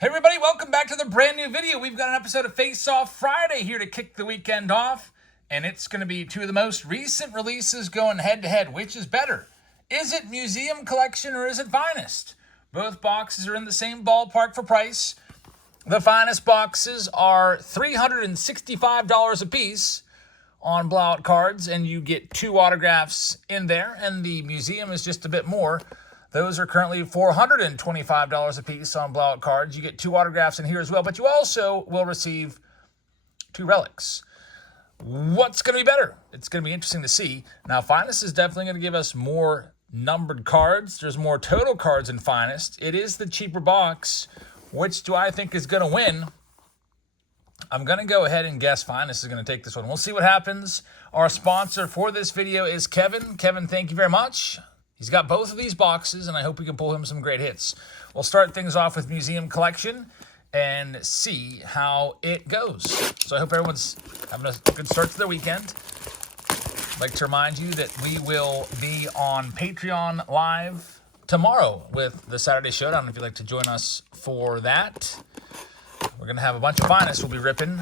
Hey everybody, welcome back to the brand new video. We've got an episode of Faceoff Friday here to kick the weekend off, and it's going to be two of the most recent releases going head to head. Which is better? Is it Museum Collection or is it Finest? Both boxes are in the same ballpark for price. The Finest boxes are $365 a piece on blowout cards, and you get 2 autographs in there, and the Museum is just a bit more. Those are currently $425 a piece on blowout cards. You get 2 autographs in here as well, but you also will receive 2 relics. What's going to be better? It's going to be interesting to see. Now, Finest is definitely going to give us more numbered cards. There's more total cards in Finest. It is the cheaper box. Which do I think is going to win? I'm going to go ahead and guess Finest is going to take this one. We'll see what happens. Our sponsor for this video is Kevin. Kevin, thank you very much. He's got both of these boxes, and I hope we can pull him some great hits. We'll start things off with Museum Collection and see how it goes. So I hope everyone's having a good start to their weekend. I'd like to remind you that we will be on Patreon Live tomorrow with the Saturday Showdown if you'd like to join us for that. We're going to have a bunch of Finest we'll be ripping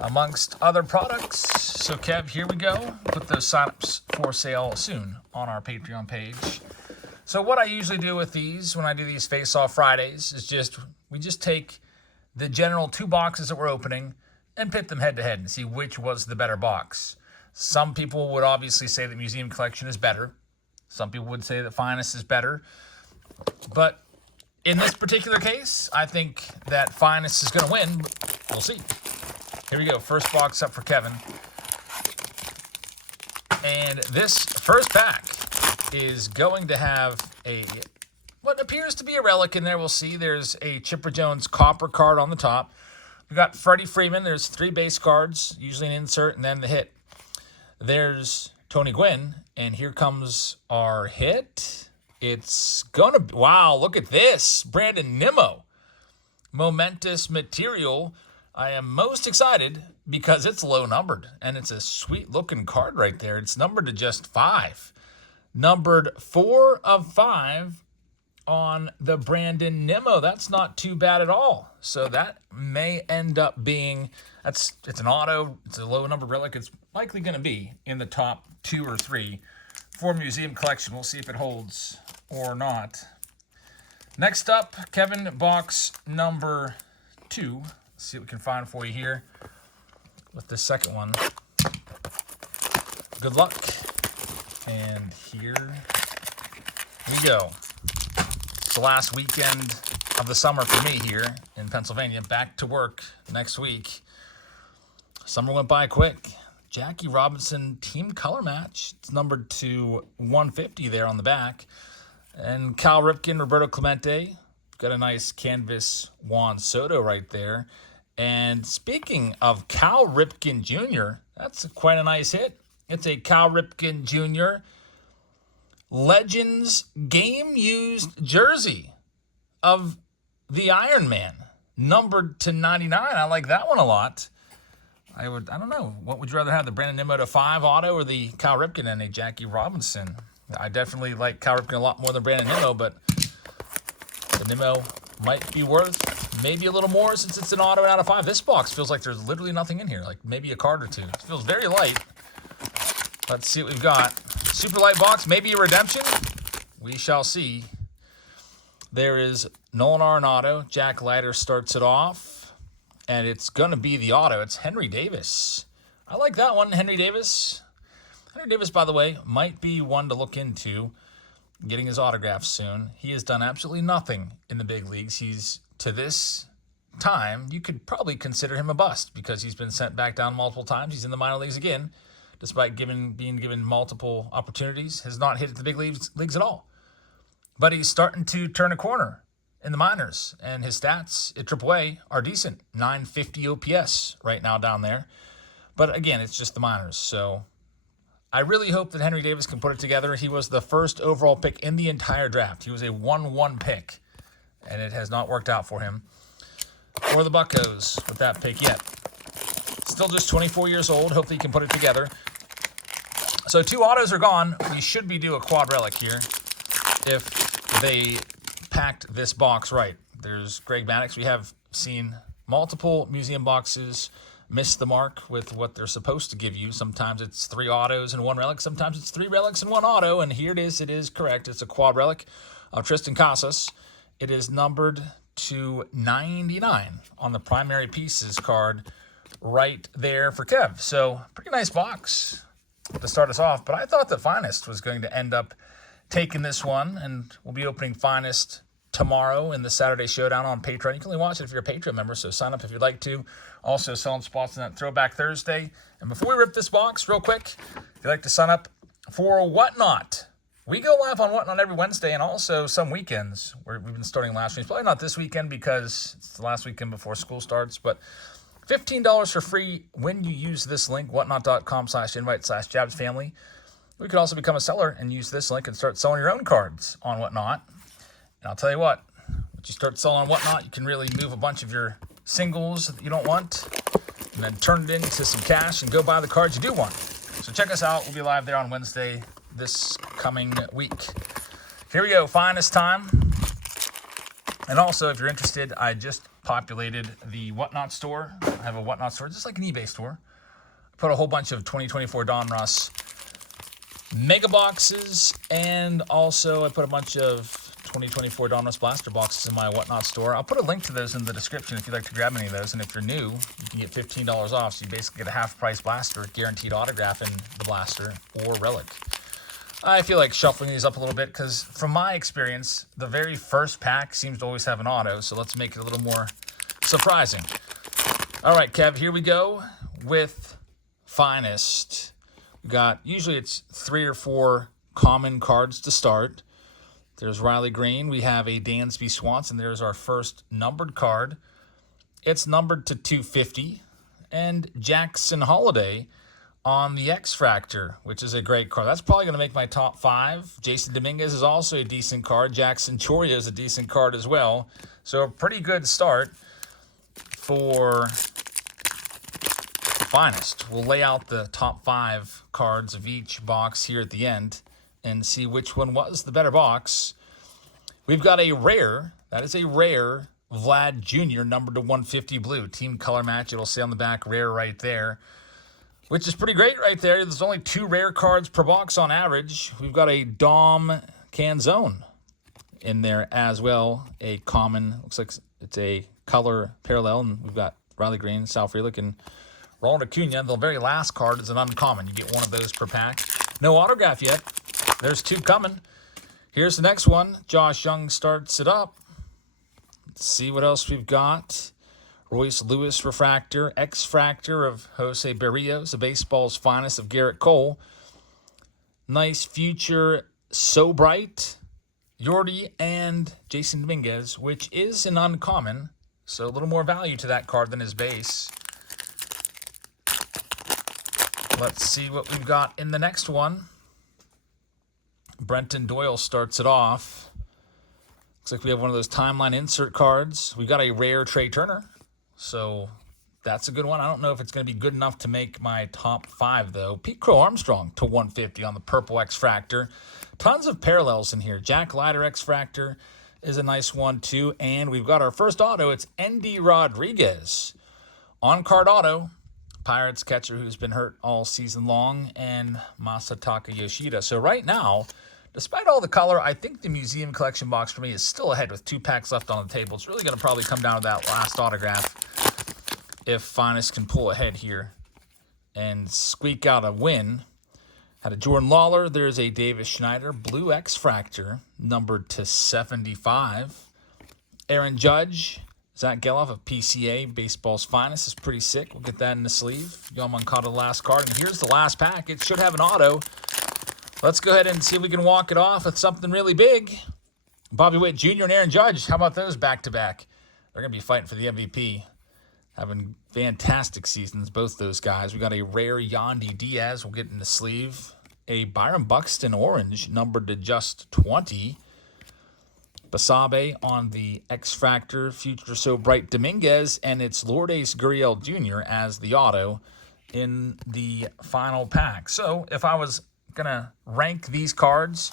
amongst other products. So, Kev, here we go. Put those signups for sale soon on our Patreon page. So what I usually do with these, when I do these Face-Off Fridays, is we just take the general 2 boxes that we're opening and pit them head-to-head and see which was the better box. Some people would obviously say that Museum Collection is better. Some people would say that Finest is better. But in this particular case, I think that Finest is going to win. We'll see. Here we go. First box up for Kevin. And this first pack is going to have what appears to be a relic in there. We'll see. There's a Chipper Jones copper card on the top. We've got Freddie Freeman. There's 3 base cards, usually an insert, and then the hit. There's Tony Gwynn, and here comes our hit. It's going to be, wow, look at this. Brandon Nimmo. Momentous material. I am most excited because it's low numbered, and it's a sweet looking card right there. It's numbered to just 5. Numbered 4 of 5 on the Brandon Nimmo. That's not too bad at all. So that may end up being, it's an auto, it's a low numbered relic. It's likely going to be in the top 2 or 3 for Museum Collection. We'll see if it holds or not. Next up, Kevin, box number 2. See what we can find for you here with the second one. Good luck. And here we go. It's the last weekend of the summer for me here in Pennsylvania. Back to work next week. Summer went by quick. Jackie Robinson team color match. It's numbered to 150 there on the back. And Cal Ripken, Roberto Clemente. Got a nice canvas Juan Soto right there. And speaking of Cal Ripken Jr., that's quite a nice hit. It's a Cal Ripken Jr. Legends game-used jersey of the Iron Man, numbered to 99. I like that one a lot. I don't know. What would you rather have, the Brandon Nimmo to 5 auto or the Cal Ripken and a Jackie Robinson? I definitely like Cal Ripken a lot more than Brandon Nimmo, but the Nimmo might be worth maybe a little more since it's an auto out of 5. This box feels like there's literally nothing in here, like maybe a card or 2. It feels very light. Let's see what we've got. Super light box, maybe a redemption. We shall see. There is Nolan Arenado. Jack Leiter starts it off, and it's going to be the auto. It's Henry Davis. I like that one, Henry Davis. Henry Davis, by the way, might be one to look into getting his autograph soon. He has done absolutely nothing in the big leagues. He's, to this time, you could probably consider him a bust because he's been sent back down multiple times. He's in the minor leagues again, despite being given multiple opportunities. Has not hit at the big leagues at all. But he's starting to turn a corner in the minors, and his stats at AAA are decent. 950 OPS right now down there. But again, it's just the minors, so I really hope that Henry Davis can put it together. He was the first overall pick in the entire draft. He was a 1-1 pick, and it has not worked out for him or the Buccos with that pick yet. Still just 24 years old. Hopefully he can put it together. So 2 autos are gone. We should be due a quad relic here if they packed this box right. There's Greg Maddux. We have seen multiple museum boxes miss the mark with what they're supposed to give you. Sometimes it's 3 autos and 1 relic. Sometimes it's 3 relics and 1 auto. And here it is. It is correct. It's a quad relic of Tristan Casas. It is numbered to 99 on the primary pieces card right there for Kev. So pretty nice box to start us off. But I thought that Finest was going to end up taking this one. And we'll be opening Finest tomorrow in the Saturday Showdown on Patreon. You can only watch it if you're a Patreon member, so sign up if you'd like to. Also selling spots in that Throwback Thursday. And before we rip this box real quick, if you'd like to sign up for Whatnot, we go live on Whatnot every Wednesday and also some weekends. We've been starting live streams. Probably not this weekend because it's the last weekend before school starts, but $15 for free when you use this link, whatnot.com/invite/jabsfamily. We could also become a seller and use this link and start selling your own cards on Whatnot. And I'll tell you what, once you start selling Whatnot, you can really move a bunch of your singles that you don't want and then turn it into some cash and go buy the cards you do want. So check us out. We'll be live there on Wednesday this coming week. Here we go, Finest time. And also, if you're interested, I just populated the Whatnot store. I have a Whatnot store, just like an eBay store. I put a whole bunch of 2024 Donruss mega boxes, and also I put a bunch of 2024 Donruss Blaster boxes in my Whatnot store. I'll put a link to those in the description if you'd like to grab any of those. And if you're new, you can get $15 off. So you basically get a half-price blaster, guaranteed autograph in the blaster or relic. I feel like shuffling these up a little bit because from my experience, the very first pack seems to always have an auto. So let's make it a little more surprising. All right, Kev, here we go with Finest. We got, usually it's 3 or 4 common cards to start. There's Riley Green. We have a Dansby Swanson. There's our first numbered card. It's numbered to 250. And Jackson Holiday on the X-Fractor, which is a great card. That's probably going to make my top 5. Jason Dominguez is also a decent card. Jackson Choria is a decent card as well. So a pretty good start for Finest. We'll lay out the top 5 cards of each box here at the end and see which one was the better box. We've got a rare, that is a rare Vlad Jr. numbered to 150 blue. Team color match, it'll say on the back rare right there, which is pretty great right there. There's only 2 rare cards per box on average. We've got a Dom Canzone in there as well, a common, looks like it's a color parallel, and we've got Riley Green, Sal Frelick, and Ronald Acuna. The very last card is an uncommon. You get one of those per pack. No autograph yet. There's 2 coming. Here's the next one. Josh Young starts it up. Let's see what else we've got. Royce Lewis refractor, X-Fractor of Jose Berrios, the baseball's finest of Garrett Cole. Nice future So Bright, Yordi, and Jason Dominguez, which is an uncommon, so a little more value to that card than his base. Let's see what we've got in the next one. Brenton Doyle starts it off. Looks like we have one of those timeline insert cards. We've got a rare Trey Turner, so that's a good one. I don't know if it's going to be good enough to make my top 5, though. Pete Crow Armstrong to 150 on the purple X-Fractor. Tons of parallels in here. Jack Leiter X-Fractor is a nice one, too. And we've got our first auto. It's Endy Rodriguez. On-card auto. Pirates catcher who's been hurt all season long, and Masataka Yoshida. So right now, despite all the color, I think the museum collection box for me is still ahead with 2 packs left on the table. It's really going to probably come down to that last autograph if Finest can pull ahead here and squeak out a win. Had a Jordan Lawler. There's a Davis Schneider. Blue X-Fractor, numbered to 75. Aaron Judge. Zach Geloff of PCA, baseball's finest, is pretty sick. We'll get that in the sleeve. Yoan Moncada, the last card. And here's the last pack. It should have an auto. Let's go ahead and see if we can walk it off with something really big. Bobby Witt Jr. and Aaron Judge. How about those back-to-back? They're going to be fighting for the MVP. Having fantastic seasons, both those guys. We got a rare Yandy Diaz. We'll get in the sleeve. A Byron Buxton orange, numbered to just 20. Basabe on the X-Fractor, Future So Bright Dominguez, and it's Lourdes Gurriel Jr. as the auto in the final pack. So if I was going to rank these cards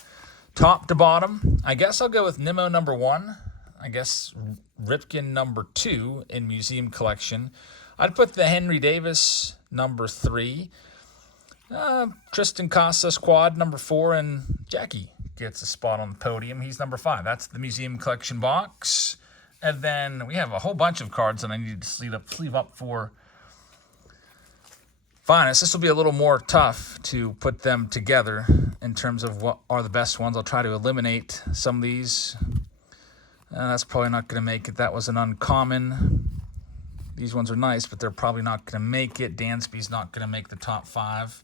top to bottom, I guess I'll go with Nimmo number 1. I guess Ripken number 2 in Museum Collection. I'd put the Henry Davis number 3. Tristan Casas quad number 4, and Jackie gets a spot on the podium. He's number 5. That's the Museum Collection box. And then we have a whole bunch of cards that I need to sleeve up for Finest. This will be a little more tough to put them together in terms of what are the best ones. I'll try to eliminate some of these. That's probably not going to make it. That was an uncommon. These ones are nice, but they're probably not going to make it. Dansby's not going to make the top 5.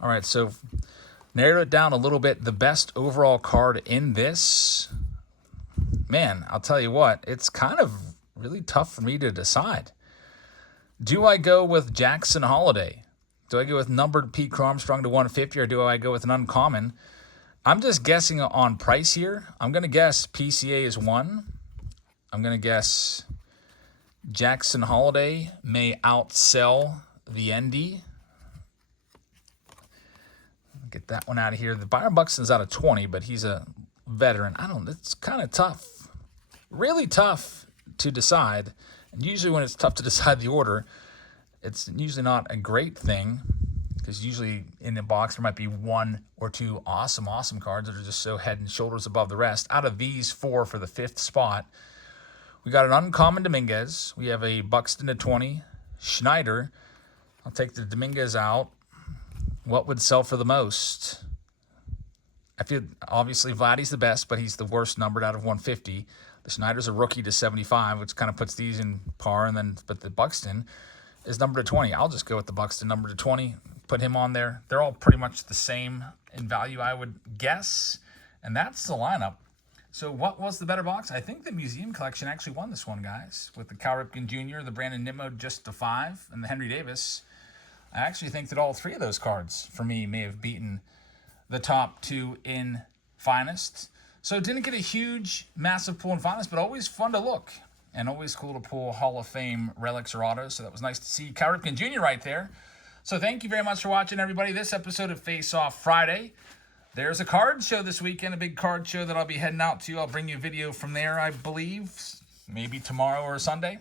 All right, so narrow it down a little bit. The best overall card in this, man, I'll tell you what, it's kind of really tough for me to decide. Do I go with Jackson Holiday? Do I go with numbered Pete Armstrong to 150, or do I go with an uncommon? I'm just guessing on price here. I'm going to guess PCA is 1. I'm going to guess Jackson Holiday may outsell the ND. Get that one out of here. The Byron Buxton's out of 20, but he's a veteran. It's kind of tough. Really tough to decide. And usually when it's tough to decide the order, it's usually not a great thing, because usually in the box there might be 1 or 2 awesome cards that are just so head and shoulders above the rest. Out of these 4 for the 5th spot, we got an uncommon Dominguez. We have a Buxton to 20. Schneider. I'll take the Dominguez out. What would sell for the most? I feel obviously Vladdy's the best, but he's the worst numbered out of 150. The Schneider's a rookie to 75, which kind of puts these in par, but the Buxton is numbered to 20. I'll just go with the Buxton number to 20, put him on there. They're all pretty much the same in value, I would guess. And that's the lineup. So what was the better box? I think the Museum Collection actually won this one, guys, with the Cal Ripken Jr., the Brandon Nimmo just to 5, and the Henry Davis. I actually think that all 3 of those cards, for me, may have beaten the top 2 in Finest. So it didn't get a huge, massive pull in Finest, but always fun to look. And always cool to pull Hall of Fame relics or autos. So that was nice to see Cal Ripken Jr. right there. So thank you very much for watching, everybody. This episode of Face Off Friday. There's a card show this weekend, a big card show that I'll be heading out to. I'll bring you a video from there, I believe, maybe tomorrow or Sunday.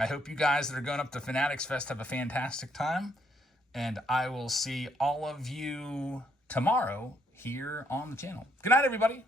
I hope you guys that are going up to Fanatics Fest have a fantastic time. And I will see all of you tomorrow here on the channel. Good night, everybody.